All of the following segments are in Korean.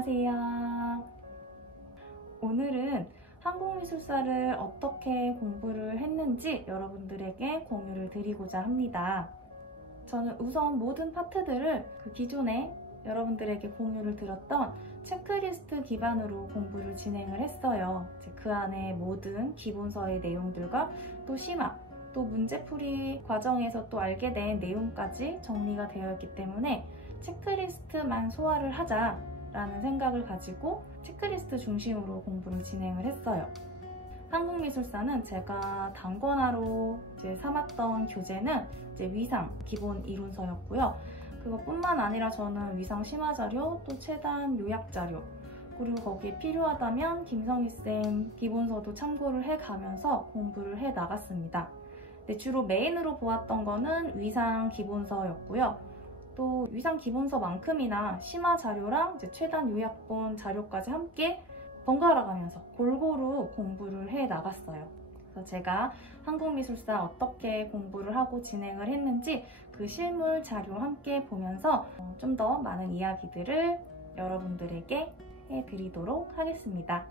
안녕하세요. 오늘은 한국미술사를 어떻게 공부를 했는지 여러분들에게 공유를 드리고자 합니다. 저는 우선 모든 파트들을 기존에 여러분들에게 공유를 드렸던 체크리스트 기반으로 공부를 진행을 했어요. 그 안에 모든 기본서의 내용들과 또 심화, 또 문제풀이 과정에서 또 알게 된 내용까지 정리가 되어 있기 때문에 체크리스트만 소화를 하자라는 생각을 가지고 체크리스트 중심으로 공부를 진행을 했어요. 한국미술사는 제가 단권화로 삼았던 교재는 위상 기본 이론서였고요. 그것뿐만 아니라 저는 위상 심화자료, 또 최단 요약자료, 그리고 거기에 필요하다면 김성희쌤 기본서도 참고를 해가면서 공부를 해나갔습니다. 주로 메인으로 보았던 거는 위상 기본서였고요. 또 위상 기본서만큼이나 심화 자료랑 최단 요약본 자료까지 함께 번갈아 가면서 골고루 공부를 해 나갔어요. 그래서 제가 한국미술사 어떻게 공부를 하고 진행을 했는지 그 실물 자료 함께 보면서 좀 더 많은 이야기들을 여러분들에게 해드리도록 하겠습니다.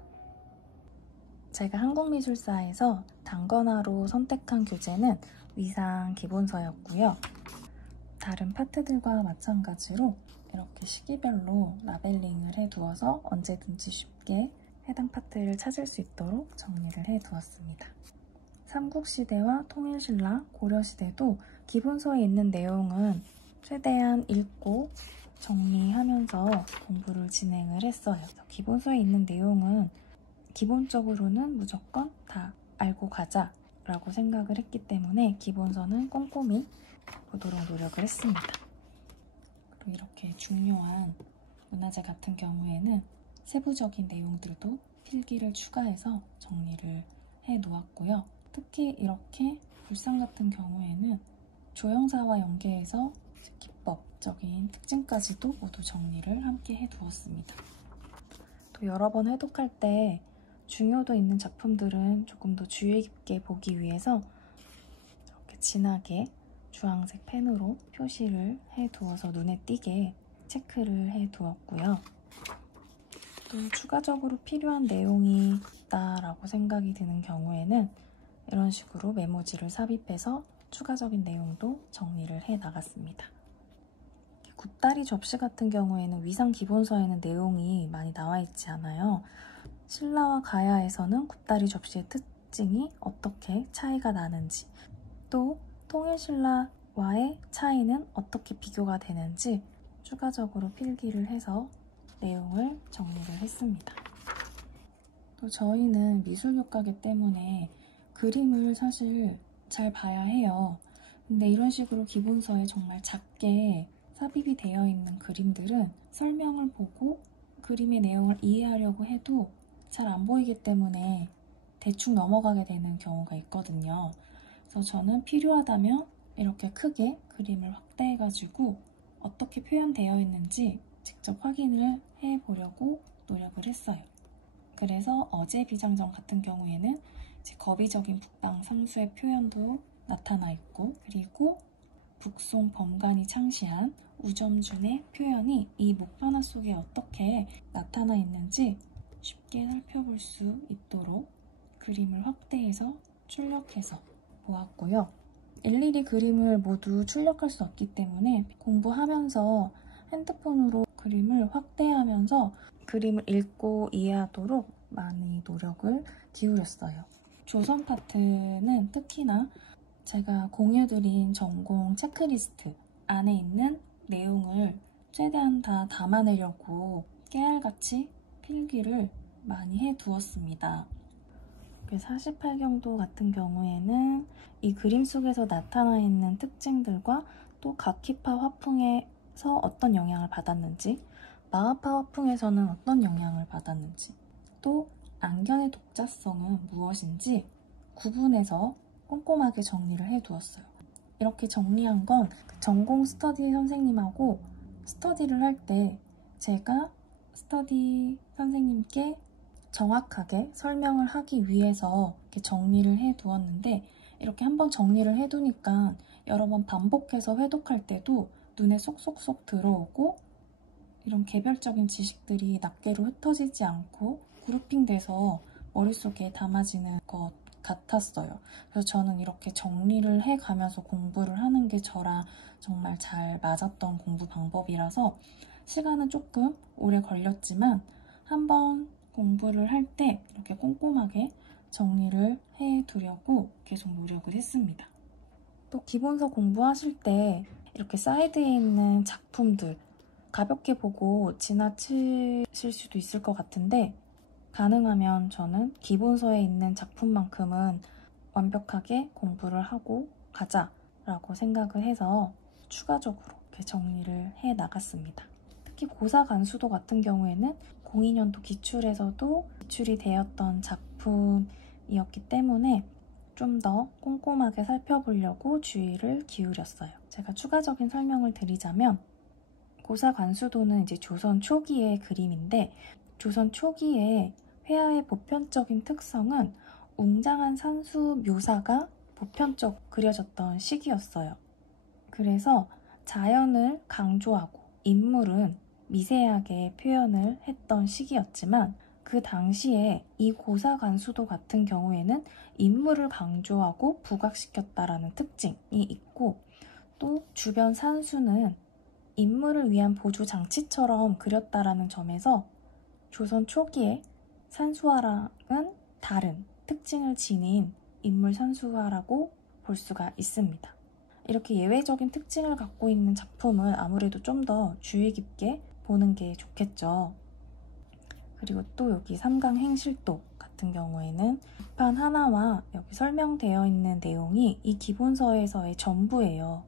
제가 한국미술사에서 단권화로 선택한 교재는 위상 기본서였고요. 다른 파트들과 마찬가지로 이렇게 시기별로 라벨링을 해두어서 언제든지 쉽게 해당 파트를 찾을 수 있도록 정리를 해두었습니다. 삼국시대와 통일신라, 고려시대도 기본서에 있는 내용은 최대한 읽고 정리하면서 공부를 진행을 했어요. 기본서에 있는 내용은 기본적으로는 무조건 다 알고 가자라고 생각을 했기 때문에 기본서는 꼼꼼히 보도록 노력을 했습니다. 그리고 이렇게 중요한 문화재 같은 경우에는 세부적인 내용들도 필기를 추가해서 정리를 해 놓았고요. 특히 이렇게 불상 같은 경우에는 조형사와 연계해서 기법적인 특징까지도 모두 정리를 함께 해 두었습니다. 또 여러 번 해독할 때 중요도 있는 작품들은 조금 더 주의 깊게 보기 위해서 이렇게 진하게 주황색 펜으로 표시를 해두어서 눈에 띄게 체크를 해두었고요. 또 추가적으로 필요한 내용이 있다라고 생각이 드는 경우에는 이런 식으로 메모지를 삽입해서 추가적인 내용도 정리를 해 나갔습니다. 굿다리 접시 같은 경우에는 위상 기본서에는 내용이 많이 나와 있지 않아요. 신라와 가야에서는 굿다리 접시의 특징이 어떻게 차이가 나는지, 또 통일신라와의 차이는 어떻게 비교가 되는지 추가적으로 필기를 해서 내용을 정리를 했습니다. 또 저희는 미술교과이기 때문에 그림을 사실 잘 봐야 해요. 근데 이런 식으로 기본서에 정말 작게 삽입이 되어 있는 그림들은 설명을 보고 그림의 내용을 이해하려고 해도 잘 안 보이기 때문에 대충 넘어가게 되는 경우가 있거든요. 그래서 저는 필요하다면 이렇게 크게 그림을 확대해가지고 어떻게 표현되어 있는지 직접 확인을 해보려고 노력을 했어요. 그래서 어제 비장전 같은 경우에는 거비적인 북방 성수의 표현도 나타나 있고, 그리고 북송 범간이 창시한 우점준의 표현이 이 목판화 속에 어떻게 나타나 있는지 쉽게 살펴볼 수 있도록 그림을 확대해서 출력해서 보았고요. 일일이 그림을 모두 출력할 수 없기 때문에 공부하면서 핸드폰으로 그림을 확대하면서 그림을 읽고 이해하도록 많이 노력을 기울였어요. 조선 파트는 특히나 제가 공유드린 전공 체크리스트 안에 있는 내용을 최대한 다 담아내려고 깨알같이 필기를 많이 해두었습니다. 48경도 같은 경우에는 이 그림 속에서 나타나 있는 특징들과 또 각희파 화풍에서 어떤 영향을 받았는지, 마하파 화풍에서는 어떤 영향을 받았는지, 또 안견의 독자성은 무엇인지 구분해서 꼼꼼하게 정리를 해두었어요. 이렇게 정리한 건 전공 스터디 선생님하고 스터디를 할 때 제가 스터디 선생님께 정확하게 설명을 하기 위해서 이렇게 정리를 해두었는데, 이렇게 한번 정리를 해두니까 여러 번 반복해서 회독할 때도 눈에 쏙쏙쏙 들어오고 이런 개별적인 지식들이 낱개로 흩어지지 않고 그룹핑돼서 머릿속에 담아지는 것 같았어요. 그래서 저는 이렇게 정리를 해가면서 공부를 하는 게 저랑 정말 잘 맞았던 공부 방법이라서 시간은 조금 오래 걸렸지만 한번 공부를 할 때 이렇게 꼼꼼하게 정리를 해두려고 계속 노력을 했습니다. 또 기본서 공부하실 때 이렇게 사이드에 있는 작품들 가볍게 보고 지나치실 수도 있을 것 같은데 가능하면 저는 기본서에 있는 작품만큼은 완벽하게 공부를 하고 가자라고 생각을 해서 추가적으로 이렇게 정리를 해 나갔습니다. 특히 고사 간수도 같은 경우에는 02년도 기출에서도 기출이 되었던 작품이었기 때문에 좀 더 꼼꼼하게 살펴보려고 주의를 기울였어요. 제가 추가적인 설명을 드리자면 고사 관수도는 이제 조선 초기의 그림인데 조선 초기에 회화의 보편적인 특성은 웅장한 산수 묘사가 보편적으로 그려졌던 시기였어요. 그래서 자연을 강조하고 인물은 미세하게 표현을 했던 시기였지만 그 당시에 이 고사관수도 같은 경우에는 인물을 강조하고 부각시켰다라는 특징이 있고 또 주변 산수는 인물을 위한 보조 장치처럼 그렸다라는 점에서 조선 초기에 산수화랑은 다른 특징을 지닌 인물 산수화라고 볼 수가 있습니다. 이렇게 예외적인 특징을 갖고 있는 작품은 아무래도 좀 더 주의 깊게 보는 게 좋겠죠. 그리고 또 여기 삼강행실도 같은 경우에는 판 하나와 여기 설명되어 있는 내용이 이 기본서에서의 전부예요.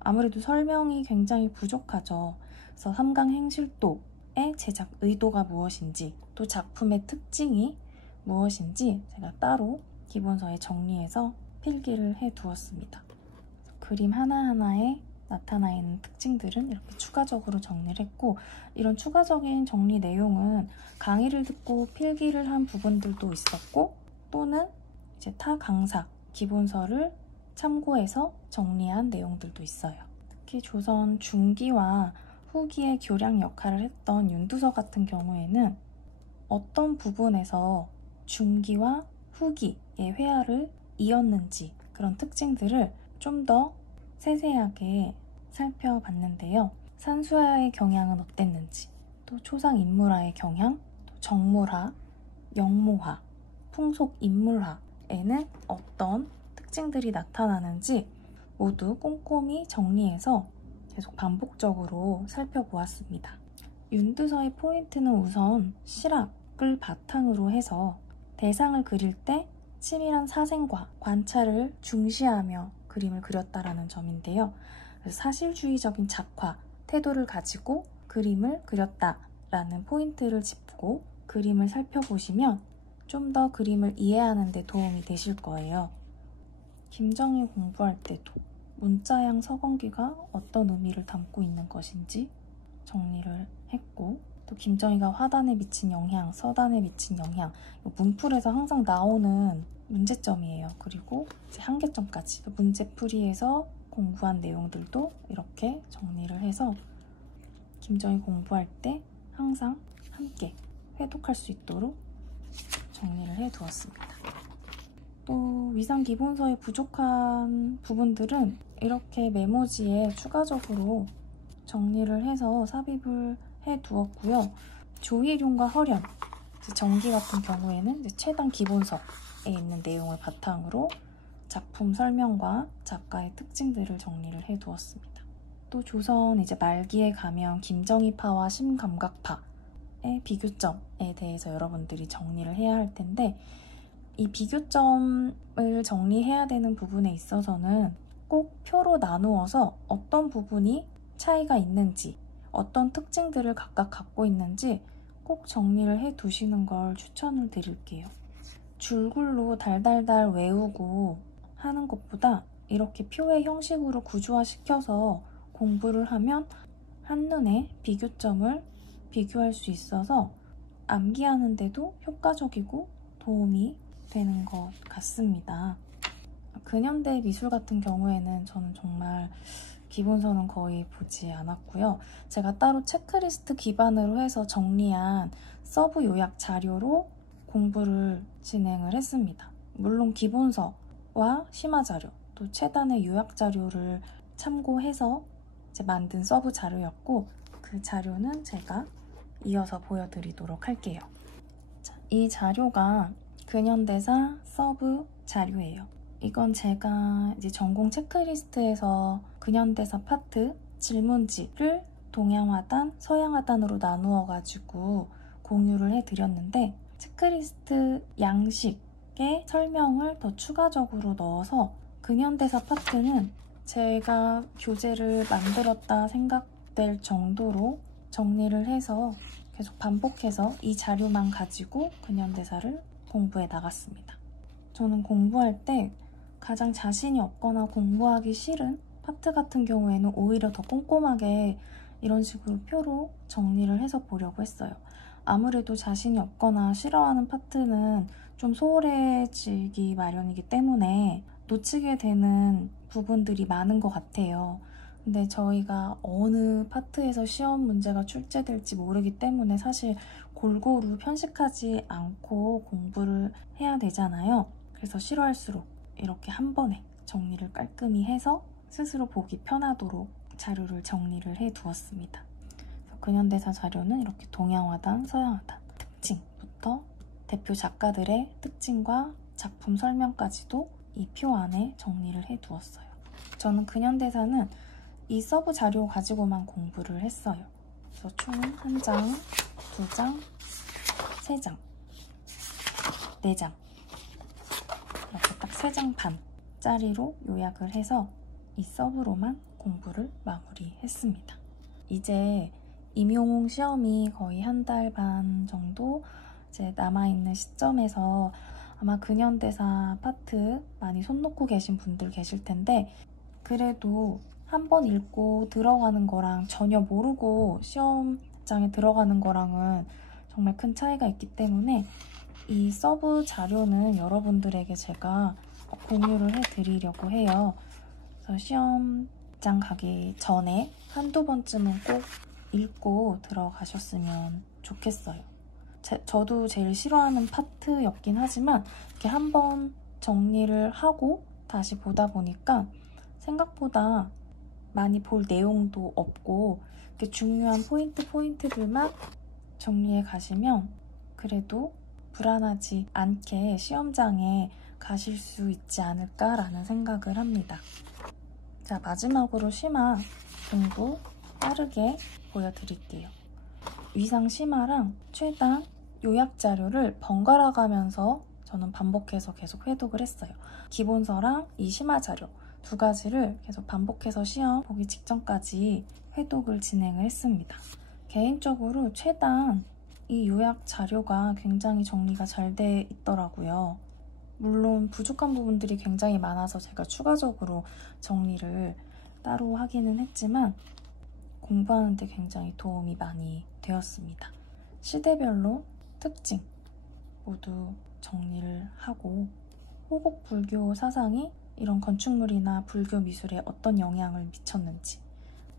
아무래도 설명이 굉장히 부족하죠. 그래서 삼강행실도의 제작 의도가 무엇인지 또 작품의 특징이 무엇인지 제가 따로 기본서에 정리해서 필기를 해두었습니다. 그림 하나하나에 나타나 있는 특징들은 이렇게 추가적으로 정리를 했고 이런 추가적인 정리 내용은 강의를 듣고 필기를 한 부분들도 있었고 또는 이제 타 강사 기본서를 참고해서 정리한 내용들도 있어요. 특히 조선 중기와 후기의 교량 역할을 했던 윤두서 같은 경우에는 어떤 부분에서 중기와 후기의 회화를 이었는지 그런 특징들을 좀 더 세세하게 살펴봤는데요. 산수화의 경향은 어땠는지, 또 초상인물화의 경향, 또 정물화, 영모화, 풍속인물화에는 어떤 특징들이 나타나는지 모두 꼼꼼히 정리해서 계속 반복적으로 살펴보았습니다. 윤두서의 포인트는 우선 실학을 바탕으로 해서 대상을 그릴 때 치밀한 사생과 관찰을 중시하며 그림을 그렸다라는 점인데요. 사실주의적인 작화, 태도를 가지고 그림을 그렸다라는 포인트를 짚고 그림을 살펴보시면 좀 더 그림을 이해하는 데 도움이 되실 거예요. 김정희 공부할 때도 문자양 서건기가 어떤 의미를 담고 있는 것인지 정리를 했고 또 김정희가 화단에 미친 영향, 서단에 미친 영향 문풀에서 항상 나오는 문제점이에요. 그리고 이제 한계점까지 문제풀이에서 공부한 내용들도 이렇게 정리를 해서 김정희 공부할 때 항상 함께 회독할 수 있도록 정리를 해두었습니다. 또 위상 기본서에 부족한 부분들은 이렇게 메모지에 추가적으로 정리를 해서 삽입을 해두었고요. 조희룡과 허련, 정기 같은 경우에는 최단 기본서에 있는 내용을 바탕으로 작품 설명과 작가의 특징들을 정리를 해두었습니다. 또 조선 이제 말기에 가면 김정희파와 심감각파의 비교점에 대해서 여러분들이 정리를 해야 할 텐데 이 비교점을 정리해야 되는 부분에 있어서는 꼭 표로 나누어서 어떤 부분이 차이가 있는지 어떤 특징들을 각각 갖고 있는지 꼭 정리를 해 두시는 걸 추천을 드릴게요. 줄글로 달달달 외우고 하는 것보다 이렇게 표의 형식으로 구조화시켜서 공부를 하면 한눈에 비교점을 비교할 수 있어서 암기하는 데도 효과적이고 도움이 되는 것 같습니다. 근현대 미술 같은 경우에는 저는 정말 기본서는 거의 보지 않았고요. 제가 따로 체크리스트 기반으로 해서 정리한 서브 요약 자료로 공부를 진행을 했습니다. 물론 기본서와 심화 자료, 또 최단의 요약 자료를 참고해서 이제 만든 서브 자료였고, 그 자료는 제가 이어서 보여드리도록 할게요. 자, 이 자료가 근현대사 서브 자료예요. 이건 제가 이제 전공 체크리스트에서 근현대사 파트 질문지를 동양하단, 서양하단으로 나누어가지고 공유를 해드렸는데, 체크리스트 양식의 설명을 더 추가적으로 넣어서 근현대사 파트는 제가 교재를 만들었다 생각될 정도로 정리를 해서 계속 반복해서 이 자료만 가지고 근현대사를 공부해 나갔습니다. 저는 공부할 때 가장 자신이 없거나 공부하기 싫은 파트 같은 경우에는 오히려 더 꼼꼼하게 이런 식으로 표로 정리를 해서 보려고 했어요. 아무래도 자신이 없거나 싫어하는 파트는 좀 소홀해지기 마련이기 때문에 놓치게 되는 부분들이 많은 것 같아요. 근데 저희가 어느 파트에서 시험 문제가 출제될지 모르기 때문에 사실 골고루 편식하지 않고 공부를 해야 되잖아요. 그래서 싫어할수록 이렇게 한 번에 정리를 깔끔히 해서 스스로 보기 편하도록 자료를 정리를 해두었습니다. 근현대사 자료는 이렇게 동양화단, 서양화단 특징부터 대표 작가들의 특징과 작품 설명까지도 이 표 안에 정리를 해두었어요. 저는 근현대사는 이 서브 자료 가지고만 공부를 했어요. 그래서 총 1장, 2장, 3장, 4장 이렇게 딱 3장 반짜리로 요약을 해서 이 서브로만 공부를 마무리했습니다. 이제 임용 시험이 거의 1달 반 정도 이제 남아있는 시점에서 아마 근현대사 파트 많이 손 놓고 계신 분들 계실 텐데, 그래도 한번 읽고 들어가는 거랑 전혀 모르고 시험장에 들어가는 거랑은 정말 큰 차이가 있기 때문에 이 서브 자료는 여러분들에게 제가 공유를 해드리려고 해요. 그래서 시험장 가기 전에 한두 번쯤은 꼭 읽고 들어가셨으면 좋겠어요. 저도 제일 싫어하는 파트였긴 하지만 이렇게 한번 정리를 하고 다시 보다 보니까 생각보다 많이 볼 내용도 없고 이렇게 중요한 포인트들만 정리해 가시면 그래도 불안하지 않게 시험장에 가실 수 있지 않을까라는 생각을 합니다. 자, 마지막으로 심화 공부 빠르게 보여드릴게요. 위상 심화랑 최단 요약 자료를 번갈아 가면서 저는 반복해서 계속 회독을 했어요. 기본서랑 이 심화 자료 두 가지를 계속 반복해서 시험 보기 직전까지 회독을 진행을 했습니다. 개인적으로 최단 이 요약 자료가 굉장히 정리가 잘 돼 있더라고요. 물론 부족한 부분들이 굉장히 많아서 제가 추가적으로 정리를 따로 하기는 했지만 공부하는데 굉장히 도움이 많이 되었습니다. 시대별로 특징 모두 정리를 하고 호국 불교 사상이 이런 건축물이나 불교 미술에 어떤 영향을 미쳤는지,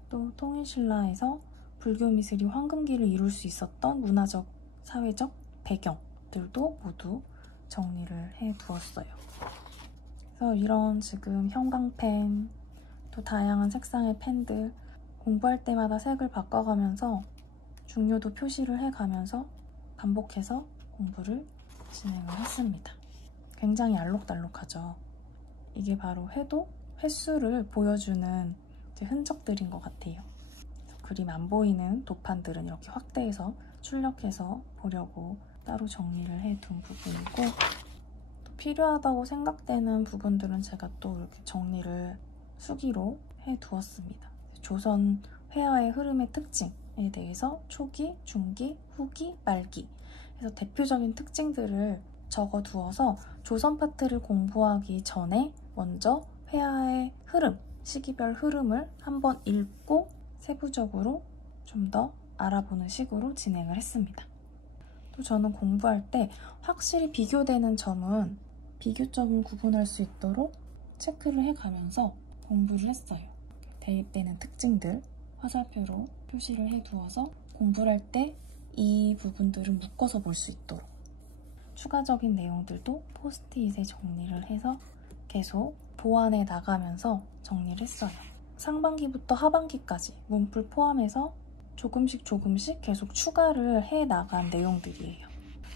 또 통일신라에서 불교 미술이 황금기를 이룰 수 있었던 문화적, 사회적 배경들도 모두 정리를 해두었어요. 그래서 이런 지금 형광펜, 또 다양한 색상의 펜들 공부할 때마다 색을 바꿔가면서 중요도 표시를 해가면서 반복해서 공부를 진행을 했습니다. 굉장히 알록달록하죠. 이게 바로 회독, 횟수를 보여주는 흔적들인 것 같아요. 그림 안 보이는 도판들은 이렇게 확대해서 출력해서 보려고 따로 정리를 해둔 부분이고, 또 필요하다고 생각되는 부분들은 제가 또 이렇게 정리를 수기로 해두었습니다. 조선 회화의 흐름의 특징에 대해서 초기, 중기, 후기, 말기 그래서 대표적인 특징들을 적어두어서 조선 파트를 공부하기 전에 먼저 회화의 흐름, 시기별 흐름을 한번 읽고 세부적으로 좀 더 알아보는 식으로 진행을 했습니다. 또 저는 공부할 때 확실히 비교되는 점은 비교점을 구분할 수 있도록 체크를 해가면서 공부를 했어요. 대입되는 특징들 화살표로 표시를 해두어서 공부를 할 때 이 부분들은 묶어서 볼 수 있도록 추가적인 내용들도 포스트잇에 정리를 해서 계속 보완해 나가면서 정리를 했어요. 상반기부터 하반기까지 문풀 포함해서 조금씩 계속 추가를 해 나간 내용들이에요.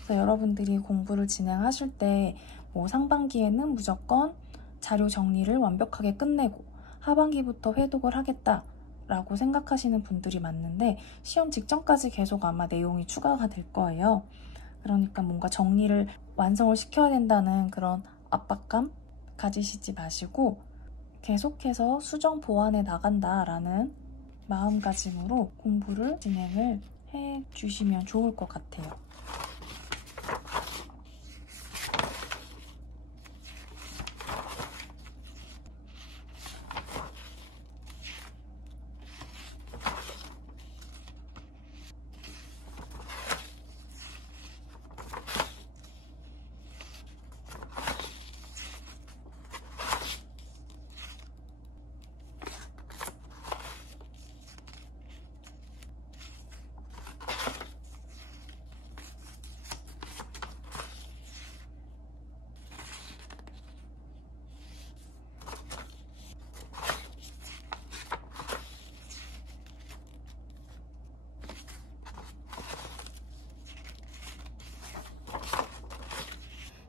그래서 여러분들이 공부를 진행하실 때 상반기에는 무조건 자료 정리를 완벽하게 끝내고 하반기부터 회독을 하겠다 라고 생각하시는 분들이 많은데 시험 직전까지 계속 아마 내용이 추가가 될 거예요. 그러니까 뭔가 정리를 완성을 시켜야 된다는 그런 압박감 가지시지 마시고 계속해서 수정 보완해 나간다라는 마음가짐으로 공부를 진행을 해주시면 좋을 것 같아요.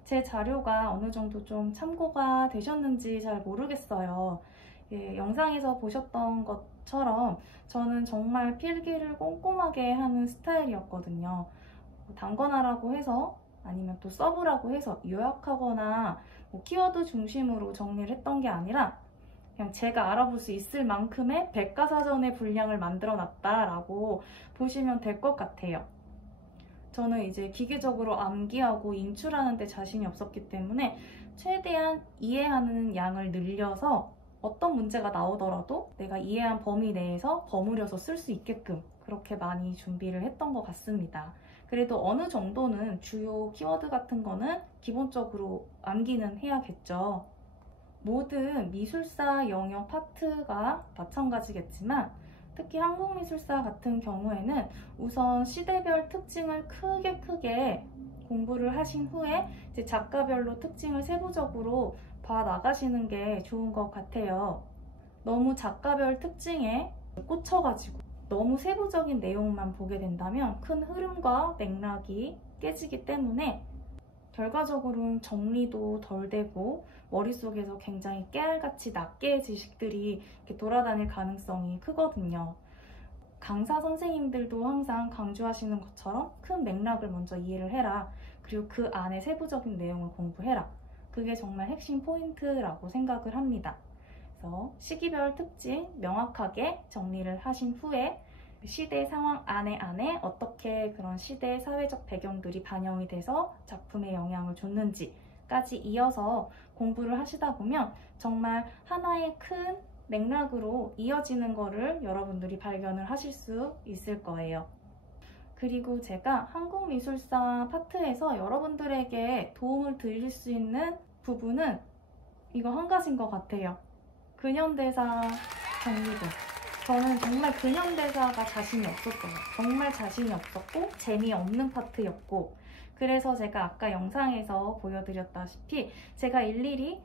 제 자료가 어느 정도 좀 참고가 되셨는지 잘 모르겠어요. 영상에서 보셨던 것처럼 저는 정말 필기를 꼼꼼하게 하는 스타일이었거든요. 단권하라고 해서 아니면 또 서브라고 해서 요약하거나 키워드 중심으로 정리를 했던 게 아니라 그냥 제가 알아볼 수 있을 만큼의 백과사전의 분량을 만들어 놨다라고 보시면 될 것 같아요. 저는 이제 기계적으로 암기하고 인출하는 데 자신이 없었기 때문에 최대한 이해하는 양을 늘려서 어떤 문제가 나오더라도 내가 이해한 범위 내에서 버무려서 쓸 수 있게끔 그렇게 많이 준비를 했던 것 같습니다. 그래도 어느 정도는 주요 키워드 같은 거는 기본적으로 암기는 해야겠죠. 모든 미술사 영역 파트가 마찬가지겠지만 특히 한국미술사 같은 경우에는 우선 시대별 특징을 크게 공부를 하신 후에 이제 작가별로 특징을 세부적으로 봐 나가시는 게 좋은 것 같아요. 너무 작가별 특징에 꽂혀가지고 너무 세부적인 내용만 보게 된다면 큰 흐름과 맥락이 깨지기 때문에 결과적으로는 정리도 덜 되고 머릿속에서 굉장히 깨알같이 낱개의 지식들이 이렇게 돌아다닐 가능성이 크거든요. 강사 선생님들도 항상 강조하시는 것처럼 큰 맥락을 먼저 이해를 해라. 그리고 그 안에 세부적인 내용을 공부해라. 그게 정말 핵심 포인트라고 생각을 합니다. 그래서 시기별 특징 명확하게 정리를 하신 후에 시대 상황 안에 어떻게 그런 시대 사회적 배경들이 반영이 돼서 작품에 영향을 줬는지까지 이어서 공부를 하시다 보면 정말 하나의 큰 맥락으로 이어지는 거를 여러분들이 발견을 하실 수 있을 거예요. 그리고 제가 한국미술사 파트에서 여러분들에게 도움을 드릴 수 있는 부분은 이거 한 가지인 것 같아요. 근현대사 정리본. 저는 정말 근현대사가 자신이 없었어요. 정말 자신이 없었고 재미없는 파트였고 그래서 제가 아까 영상에서 보여드렸다시피 제가 일일이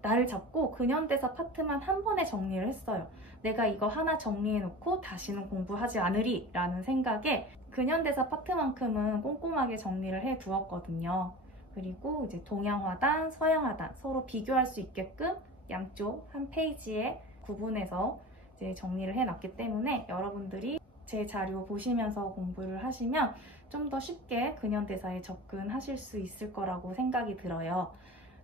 나를 잡고 근현대사 파트만 한 번에 정리를 했어요. 내가 이거 하나 정리해놓고 다시는 공부하지 않으리 라는 생각에 근현대사 파트만큼은 꼼꼼하게 정리를 해두었거든요. 그리고 이제 동양화단, 서양화단 서로 비교할 수 있게끔 양쪽 한 페이지에 구분해서 이제 정리를 해놨기 때문에 여러분들이 제 자료 보시면서 공부를 하시면 좀 더 쉽게 근현대사에 접근하실 수 있을 거라고 생각이 들어요.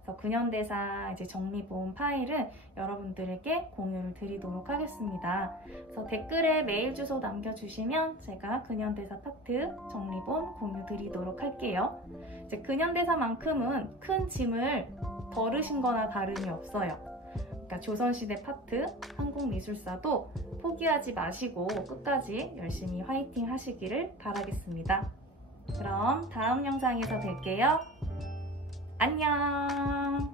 그래서 근현대사 이제 정리본 파일은 여러분들에게 공유를 드리도록 하겠습니다. 그래서 댓글에 메일 주소 남겨주시면 제가 근현대사 파트 정리본 공유 드리도록 할게요. 이제 근현대사만큼은 큰 짐을 덜으신 거나 다름이 없어요. 그러니까 조선시대 파트, 한국미술사도 포기하지 마시고 끝까지 열심히 화이팅 하시기를 바라겠습니다. 그럼 다음 영상에서 뵐게요. 안녕!